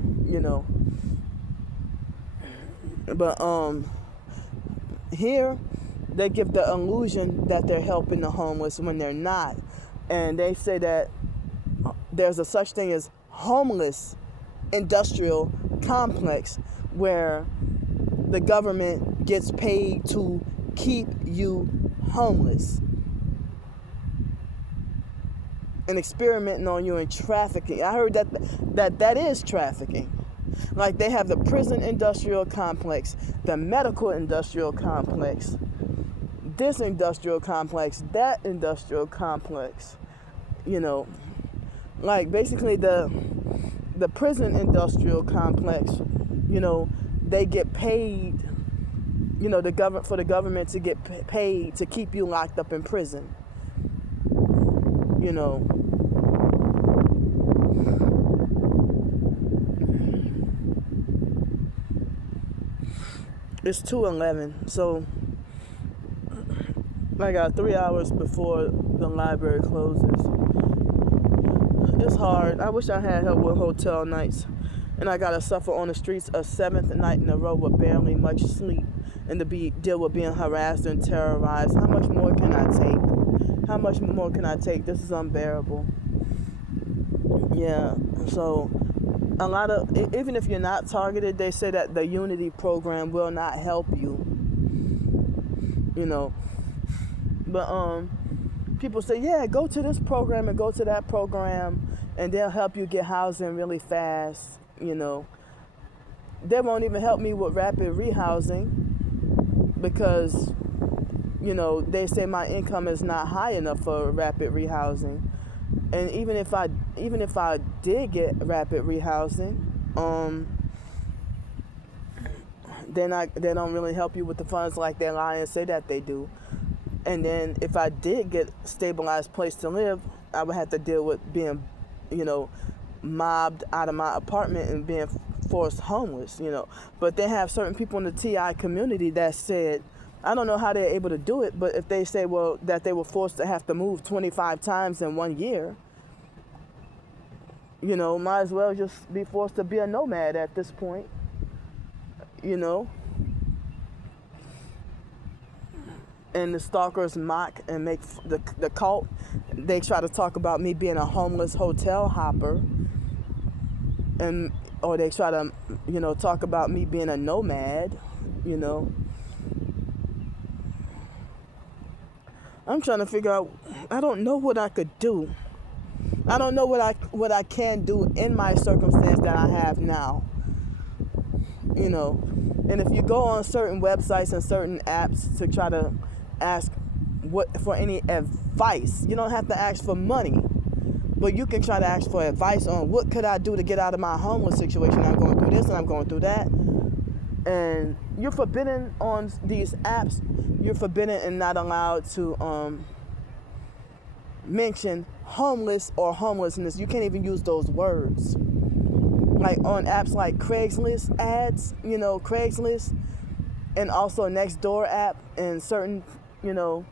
But here they give the illusion that they're helping the homeless when they're not. And they say that there's a such thing as homeless industrial complex where the government gets paid to keep you homeless and experimenting on you in trafficking. I heard that is trafficking. Like they have the prison industrial complex, the medical industrial complex, this industrial complex, that industrial complex, like basically the prison industrial complex, they get paid, for the government to get paid to keep you locked up in prison. It's 2:11, so I got 3 hours before the library closes. It's hard. I wish I had help with hotel nights. And I gotta suffer on the streets a 7th night in a row with barely much sleep and to deal with being harassed and terrorized. How much more can I take? How much more can I take? This is unbearable. Yeah, so a lot of, even if you're not targeted, they say that the Unity program will not help you. But people say, yeah, go to this program and go to that program and they'll help you get housing really fast. They won't even help me with rapid rehousing because they say my income is not high enough for rapid rehousing. And even if I did get rapid rehousing, they don't really help you with the funds like they lie and say that they do. And then if I did get stabilized place to live, I would have to deal with being, mobbed out of my apartment and being forced homeless, But they have certain people in the TI community that said, I don't know how they're able to do it, but if they say, well, that they were forced to have to move 25 times in 1 year, might as well just be forced to be a nomad at this point, And the stalkers mock and make the cult. They try to talk about me being a homeless hotel hopper, or they try to, talk about me being a nomad, I'm trying to figure out. I don't know what I could do. I don't know what I can do in my circumstance that I have now. And if you go on certain websites and certain apps to try to ask for any advice, you don't have to ask for money, but you can try to ask for advice on what could I do to get out of my homeless situation. I'm going through this and I'm going through that. And you're forbidden on these apps. You're forbidden and not allowed to mention homeless or homelessness. You can't even use those words. Like on apps like Craigslist ads, Craigslist, and also Nextdoor app, and certain, you're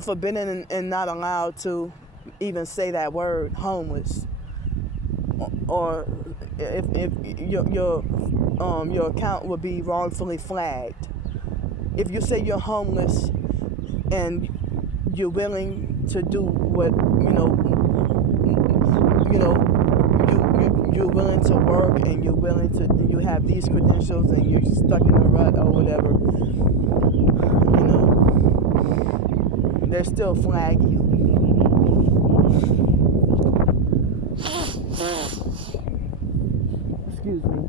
forbidden and not allowed to even say that word, homeless. Or if your account will be wrongfully flagged. If you say you're homeless and you're willing to do what, you're willing to work and you have these credentials and you're stuck in a rut or whatever, they're still flagging you. Excuse me.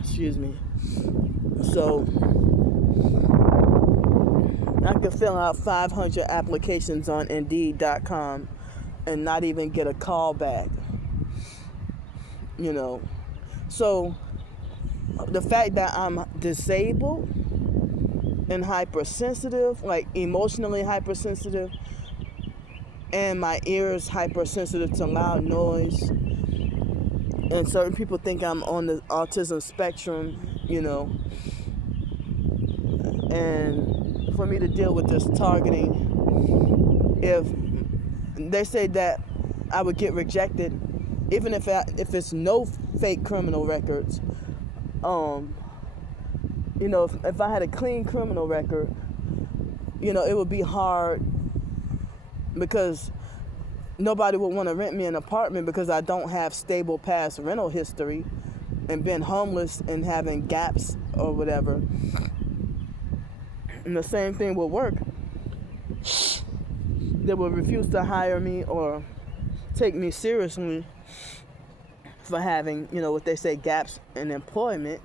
Excuse me. So I could fill out 500 applications on Indeed.com and not even get a call back. So the fact that I'm disabled and hypersensitive, like emotionally hypersensitive, and my ears hypersensitive to loud noise, and certain people think I'm on the autism spectrum, and for me to deal with this targeting, if they say that I would get rejected, even if it's no fake criminal records, if I had a clean criminal record, it would be hard because nobody would want to rent me an apartment because I don't have stable past rental history and been homeless and having gaps or whatever. And the same thing will work. They will refuse to hire me or take me seriously for having, what they say, gaps in employment.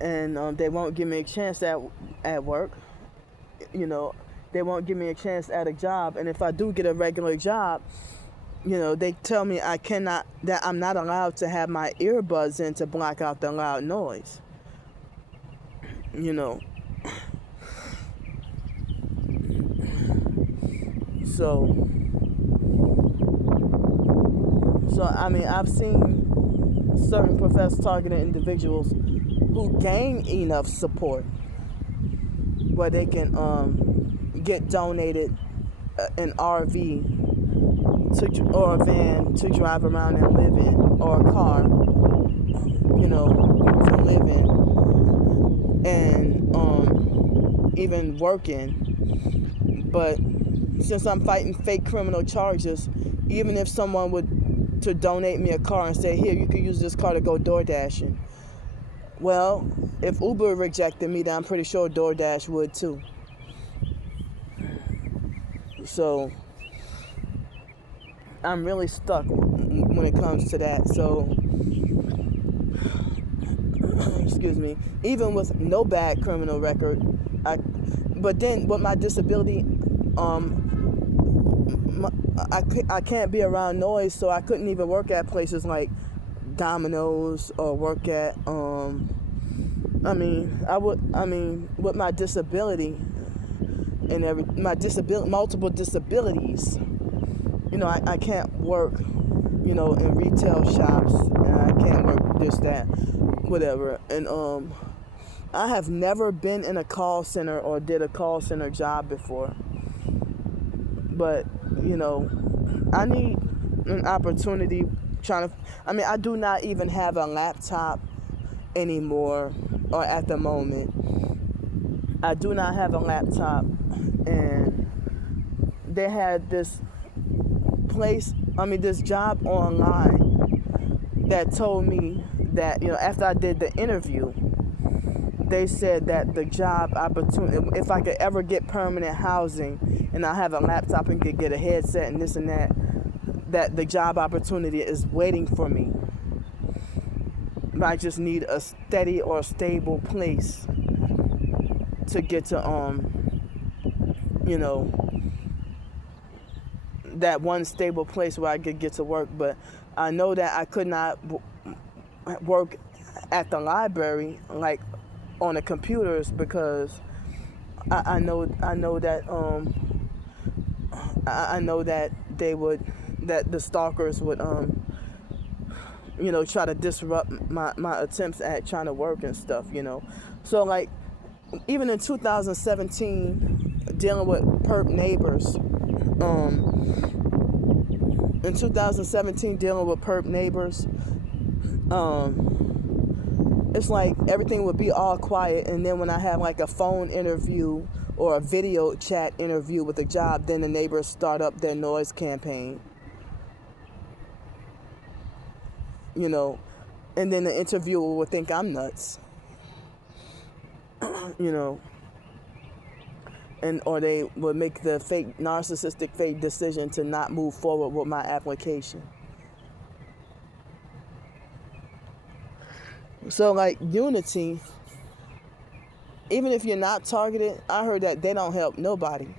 And they won't give me a chance at work. They won't give me a chance at a job. And if I do get a regular job, they tell me that I'm not allowed to have my earbuds in to block out the loud noise. So I mean, I've seen certain professors targeted individuals who gain enough support where they can get donated an RV or a van to drive around and live in, or a car, to live in, and even work in. But since I'm fighting fake criminal charges, even if someone would to donate me a car and say, here, you can use this car to go door dashing. Well, if Uber rejected me, then I'm pretty sure DoorDash would too. So I'm really stuck when it comes to that. So, excuse me, even with no bad criminal record, but then with my disability, I can't be around noise, so I couldn't even work at places like Domino's or work at with my disability and multiple disabilities, I can't work, in retail shops, and I can't work this, that, whatever. And I have never been in a call center or did a call center job before. But, I need an opportunity I do not even have a laptop anymore, or at the moment. I do not have a laptop, and they had this job online that told me that, after I did the interview, they said that the job opportunity, if I could ever get permanent housing and I have a laptop and could get a headset and this and that the job opportunity is waiting for me. I just need a steady or stable place to get to, that one stable place where I could get to work. But I know that I could not work at the library, like on the computers, because I know that the stalkers would try to disrupt my attempts at trying to work and stuff. So like even in 2017, dealing with perp neighbors, it's like everything would be all quiet, and then when I have like a phone interview or a video chat interview with a job, then the neighbors start up their noise campaign. And then the interviewer will think I'm nuts. Or they would make the narcissistic fake decision to not move forward with my application. So like Unity, even if you're not targeted, I heard that they don't help nobody.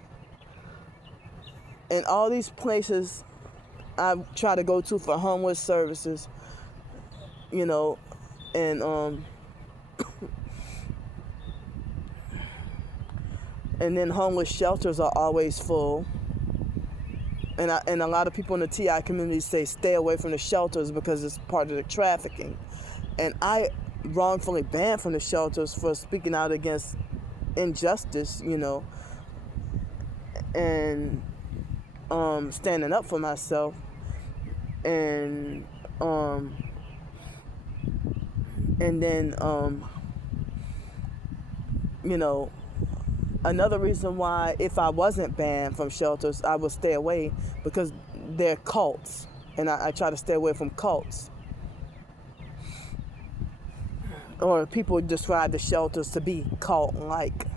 And all these places I try to go to for homeless services, and and then homeless shelters are always full. and a lot of people in the TI community say stay away from the shelters because it's part of the trafficking. And I wrongfully banned from the shelters for speaking out against injustice, and standing up for myself. And then another reason why, if I wasn't banned from shelters, I would stay away, because they're cults, and I try to stay away from cults. Or people describe the shelters to be cult-like,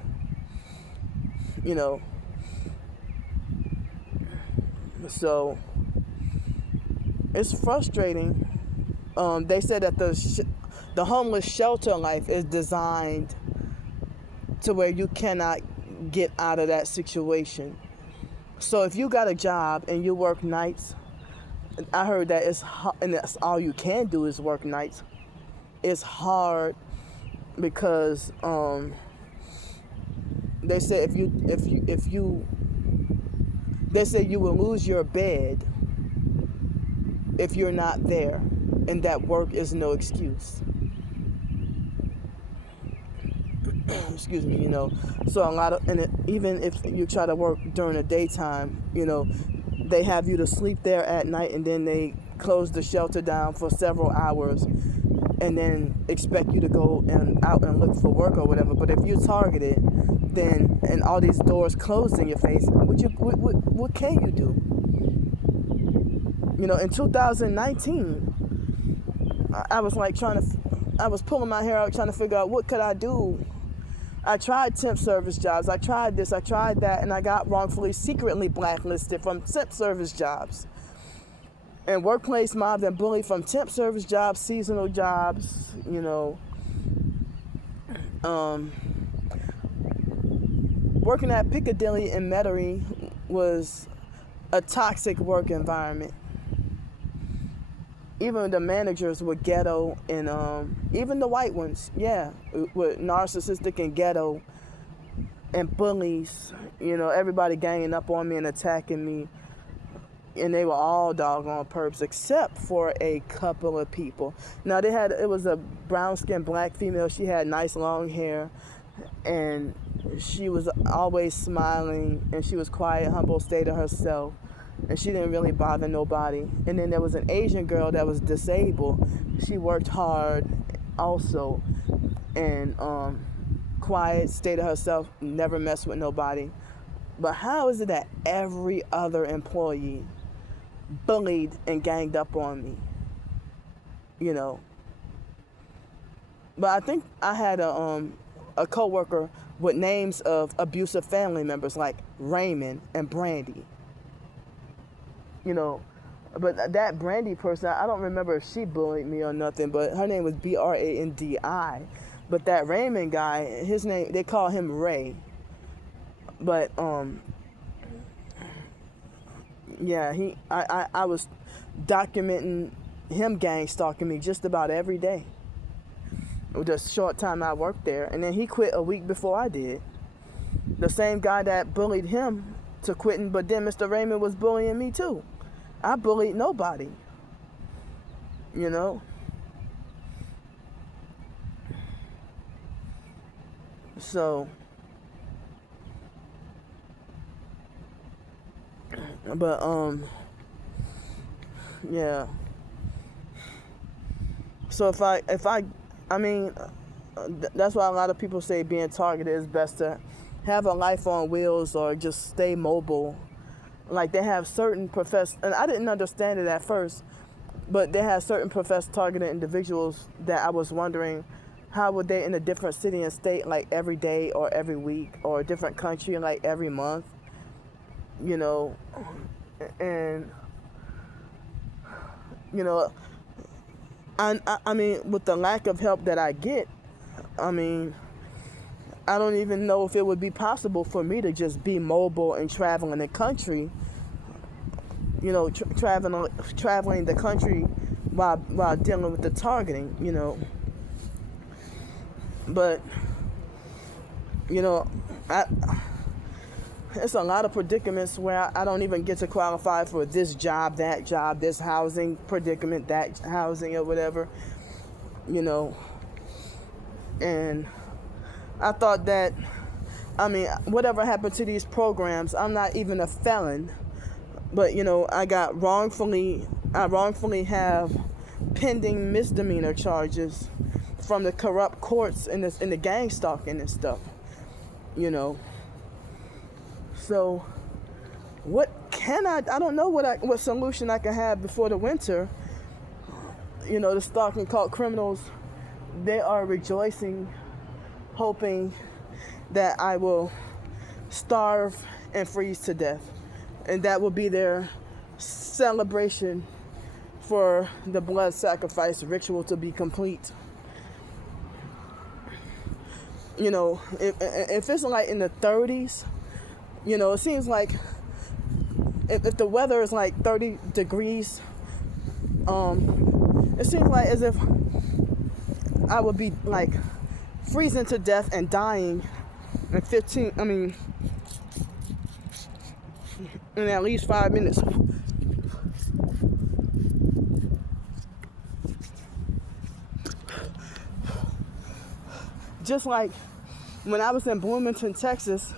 So it's frustrating. They said that the homeless shelter life is designed to where you cannot get out of that situation. So if you got a job and you work nights, I heard that and that's all you can do is work nights. It's hard because they say they say you will lose your bed if you're not there, and that work is no excuse. Excuse me, So a lot of, even if you try to work during the daytime, they have you to sleep there at night, and then they close the shelter down for several hours, and then expect you to go out and look for work or whatever. But if you're targeted, then, and all these doors closed in your face, what can you do? In 2019, I was like I was pulling my hair out trying to figure out what could I do. I tried temp service jobs. I tried this, I tried that, and I got wrongfully, secretly blacklisted from temp service jobs. And workplace mobbed and bullied from temp service jobs, seasonal jobs, Working at Piccadilly in Metairie was a toxic work environment. Even the managers were ghetto, and even the white ones, were narcissistic and ghetto and bullies. Everybody ganging up on me and attacking me. And they were all doggone perps except for a couple of people. Now it was a brown-skinned black female. She had nice long hair, and she was always smiling, and she was quiet, humble, stayed to herself, and she didn't really bother nobody. And then there was an Asian girl that was disabled. She worked hard also, and quiet, stayed to herself, never messed with nobody. But how is it that every other employee bullied and ganged up on me? But I think I had a coworker with names of abusive family members like Raymond and Brandy. But that Brandy person, I don't remember if she bullied me or nothing, but her name was Brandi. But that Raymond guy, his name, they call him Ray. But I was documenting him gang stalking me just about every day. The short time I worked there, and then he quit a week before I did. The same guy that bullied him to quitting, but then Mr. Raymond was bullying me too. I bullied nobody. So, but So if I that's why a lot of people say being targeted is best to have a life on wheels or just stay mobile. Like they have certain and I didn't understand it at first, but they have certain targeted individuals that I was wondering, how would they in a different city and state, like every day or every week, or a different country like every month, and I mean, with the lack of help that I get, I don't even know if it would be possible for me to just be mobile and travel in the country, traveling the country while dealing with the targeting, But, it's a lot of predicaments where I don't even get to qualify for this job, that job, this housing predicament, that housing or whatever, you know. And I thought that, I mean, whatever happened to these programs, I'm not even a felon, but, you know, I wrongfully have pending misdemeanor charges from the corrupt courts and the gang stalking and stuff, you know. So I don't know what solution I can have before the winter. You know, the stalking cult criminals, they are rejoicing, hoping that I will starve and freeze to death. And that will be their celebration for the blood sacrifice ritual to be complete. You know, if it's like in the 30s, you know, it seems like if the weather is like 30 degrees, it seems like as if I would be like freezing to death and dying in in at least 5 minutes. Just like when I was in Bloomington, Texas,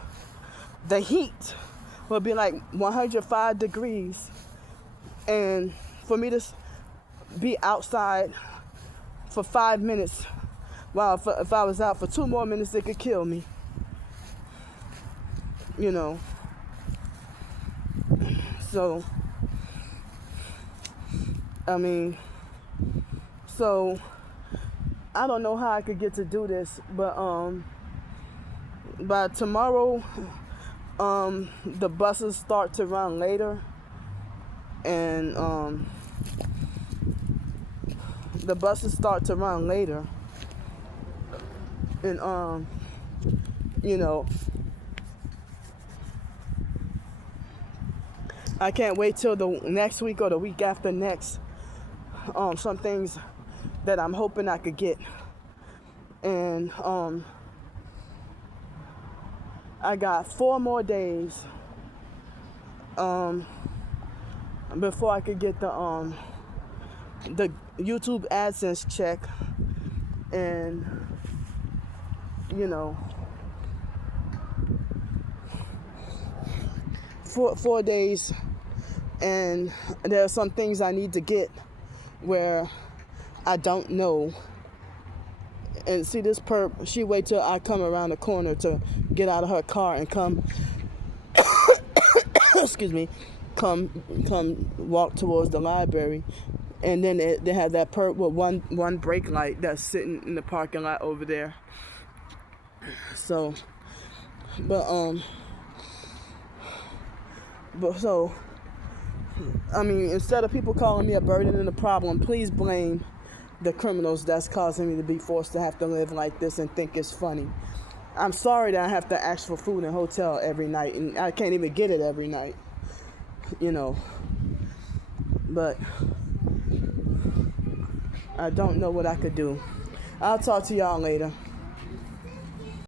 the heat would be like 105 degrees. And for me to be outside for 5 minutes, while if I was out for 2 more minutes, it could kill me. You know. So, I mean, so I don't know how I could get to do this, but by tomorrow, the buses start to run later, and you know, I can't wait till the next week or the week after next. Some things that I'm hoping I could get, and I got 4 more days before I could get the YouTube AdSense check, and you know, 4 days, and there are some things I need to get where I don't know. And see, this perp, she wait till I come around the corner to get out of her car and come excuse me, come walk towards the library. And then they have that perp with one brake light that's sitting in the parking lot over there. So, I mean, instead of people calling me a burden and a problem, please blame the criminals that's causing me to be forced to have to live like this and think it's funny. I'm sorry that I have to ask for food in a hotel every night, and I can't even get it every night, you know. But I don't know what I could do. I'll talk to y'all later.